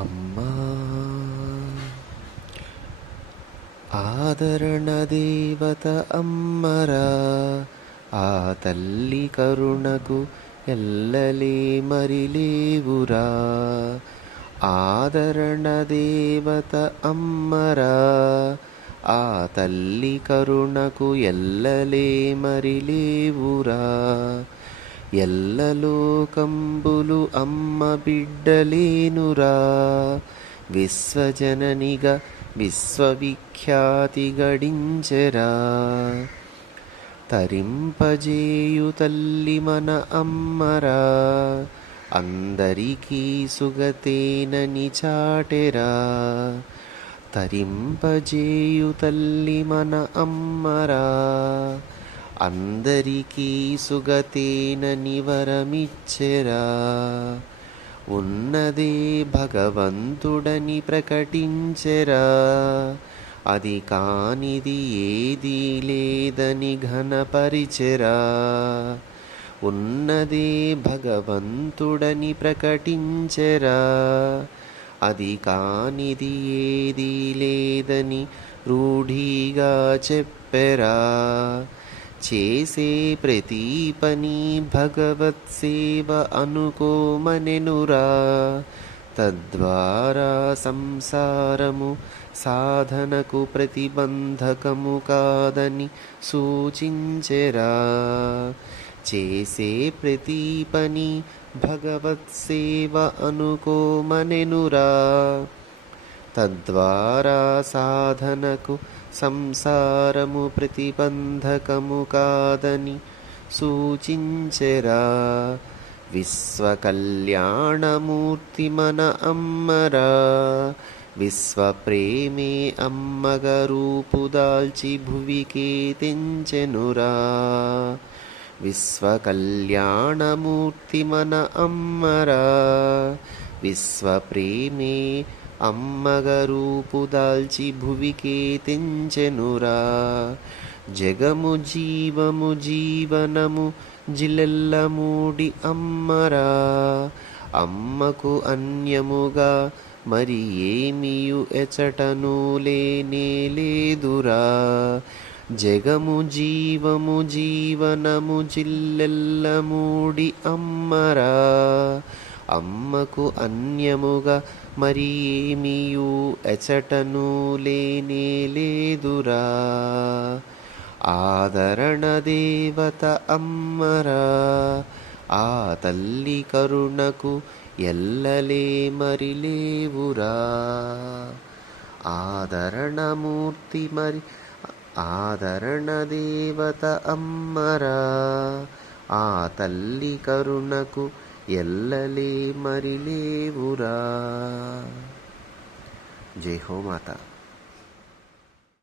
అమ్మా ఆదరణ దేవత అమ్మరా ఆ తల్లి కరుణకు ఎల్లలే మరిలేవురా ఆదరణ దేవత అమ్మరా ఆ తల్లి కరుణకు ఎల్లలే మరిలేవురా ఎల్లలోకంబులు అమ్మ బిడ్డలేనురా. విశ్వజననిగా విశ్వవిఖ్యాతి గడించెరా. తరింపజేయు తల్లి మన అమ్మరా. అందరికీ సుగతేనని చాటెరా. తరింపజేయు తల్లి మన అమ్మరా. అందరికీ సుగతేనని వరమిచ్చెరా ఉన్నదే భగవంతుడని ప్రకటించెరా. అది కానిది ఏదీ లేదని ఘనపరిచెరా. ఉన్నదే భగవంతుడని ప్రకటించెరా. అది కానిది ఏదీ లేదని రూఢీగా చెప్పెరా. చేసే ప్రతి పని భగవత్ సేవ అనుకోమనెనురా. తద్వారా సంసారము సాధనకు ప్రతిబంధకము కాదని సూచించెరా. చేసే ప్రతి పని భగవత్ సేవ అనుకోమనెనురా. తద్వారా సాధనకు సంసారము ప్రతిబంధకము కాదని సూచించెరా. విశ్వకళ్యాణమూర్తి మన అమ్మరా. విశ్వప్రేమే అమ్మగ రూపు దాల్చి భువికే తెంచెనురా. విశ్వకళ్యాణమూర్తి మన అమ్మరా. విశ్వప్రేమే అమ్మగరూపు దాల్చి భువికే తెంచెనురా. జగము జీవము జీవనము జిలెల్ల మూడి అమ్మరా. అమ్మకు అన్యముగా మరి ఏమియు ఎచటను లేనే లేదురా. జగము జీవము జీవనము జిల్లెల్ల మూడి అమ్మరా. అమ్మకు అన్యముగా మరి ఎచటను లేనే లేదురా. ఆదరణ దేవత అమ్మరా. ఆ తల్లి కరుణకు ఎల్లలే మరి లేవురా. ఆదరణమూర్తి మరి ఆదరణ దేవత అమ్మరా. ఆ తల్లి కరుణకు ఎల్లలే మరి లేవురా జై హో మాత